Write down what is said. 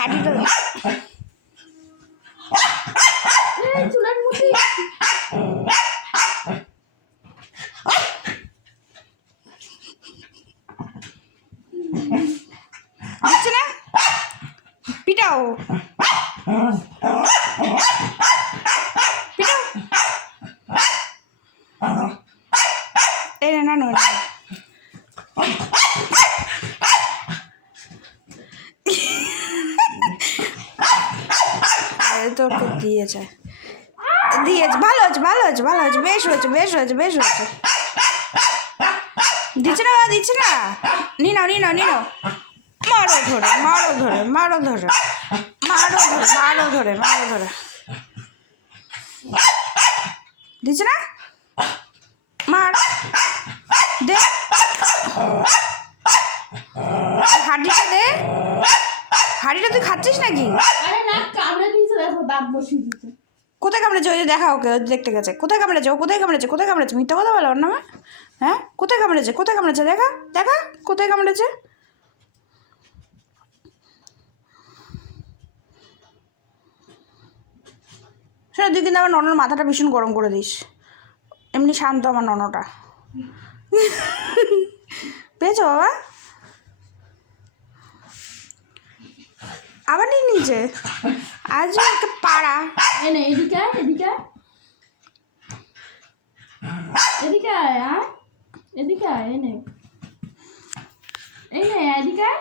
হাঁটিটা চুলের মুঠি দিচ্ছে না, পিটাও পিটাও। এই না না তোকে দিয়েছে দিয়েছে, ভালো হয়েছে ভালো হয়েছে ভালো হয়েছে, বেশ হয়েছে বেশ হয়েছে বেশ হয়েছে। দিচ্ছে না দিচ্ছে না, নি নাও নি নাও নি নাও, মারো ধরে মারো ধরে মারো ধরে মারো ধরে মারো ধরে মারো ধরে। দিচ্ছে না, মার দে, হাঁড়িটা দে, হাঁড়িটা তুই খাচ্ছিস নাকি? আরে না কামড়ে দিয়েছে, দেখো দাঁত বসিয়ে দিয়েছে। কোথায় কামড়েছে? ওই যে দেখা, ওকে দেখতে গেছে। কোথায় কামড়েছে ও? কোথায় কামড়েছে? কোথায় কামড়েছে? মিথ্যা কথা বলো ওর নামে? হ্যাঁ কোথায় কামড়েছে? কোথায় কামড়েছে? দেখা দেখা কোথায় কামড়েছে। শোনো, তুই কিন্তু আমার ননর মাথাটা ভীষণ গরম করে দিস। এমনি শান্ত আমার ননটা। পেয়েছো বাবা? আবার নিয়ে নিয়েছে আজ একটা পাড়া। এনে এদিকে আয়, এদিকে আয়। এদিকে আয়, এদিকে আয়, এনে এদিকে আয়।